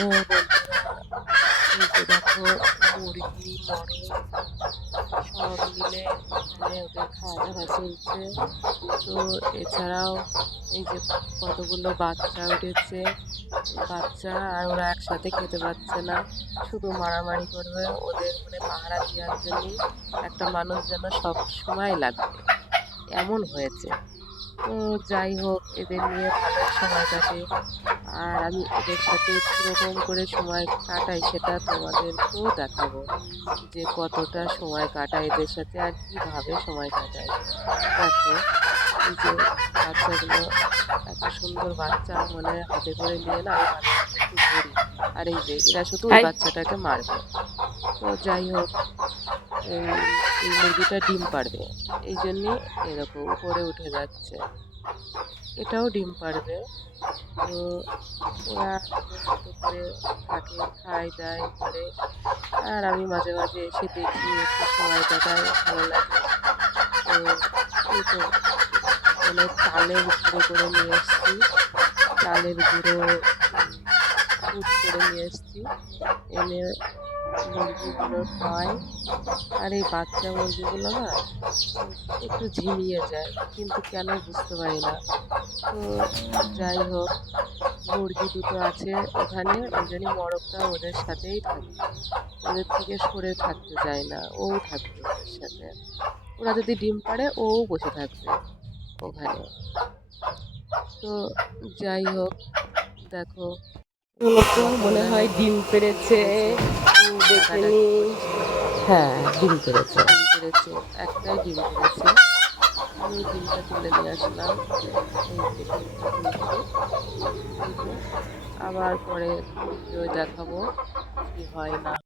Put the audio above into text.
Hello বন্ধুরা, এই যে দেখো মুরগি, মোরগ সব মিলে এখানে ওদের খাওয়া দাওয়া চলছে। তো এছাড়াও এই যে কতগুলো বাচ্চা উঠেছে, বাচ্চা আর ওরা একসাথে খেতে পাচ্ছে না, শুধু মারামারি করবে। ওদের মানে পাহারা দেওয়ার জন্যই একটা মানুষ যেন সব সময় লাগবে, এমন হয়েছে। তো যাই হোক, এদের নিয়ে ভালোই সময় কাটে। আর আমি এদের সাথে কীরকম করে সময় কাটাই সেটা তোমাদেরকেও দেখাবো, যে কতটা সময় কাটাই এদের সাথে আর কিভাবে সময় কাটাই। দেখো, এই যে বাচ্চাগুলো, এত সুন্দর বাচ্চা, মানে হাতে করে নিয়ে না আমি বাচ্চাটাকে একটু ধরি, আর এই যে এরা শুধু ওই হাই। বাচ্চাটাকে মারবে। তো যাই হোক, এই এই মুরগিটা ডিম পাড়বে, এই জন্যে এরকম উপরে উঠে যাচ্ছে। এটাও ডিম পাড়বে। তো ওরা ওদের মতো করে থাকে, খায় দায় করে। আর আমি মাঝে মাঝে এসে দেখি, একটু সময় কাটাই, ভালো লাগে। তো এই তো মানে চালের গুঁড়ো করে নিয়ে এসেছি, চালের গুঁড়ো কুট করে নিয়ে এসেছি, এনে মুরগিগুলো খাওয়াই। আর এই বাচ্চা মুরগিগুলো না একটু ঝিমিয়ে যায়, কিন্তু কেন বুঝতে পারি না। তো যাই হোক, মুরগি দুটো আছে ওখানে, ওই জন্য মোরগটা ওদের সাথেই থাকে, ওদের থেকে সরে থাকতে চায় না, ও থাকবে ওদের সাথে। ওরা যদি ডিম পাড়ে ও বসে থাকবে ওখানে। তো যাই হোক, দেখো এগুলো তো আমার তো মনে মনে হয় হয় ডিম ডিম পেড়েছে। পেড়েছে, দেখে ডাকাডাকি নি। করছে। হ্যাঁ, ডিম পেড়েছে। ডিম পেড়েছে, একটাই ডিম পেড়েছে। আমি ডিমটা তুলে নিয়ে আসলাম, এই যে ডিমটা তুলছি। এই যে আবার পরে ভিডিও দেখাবো কি হয় না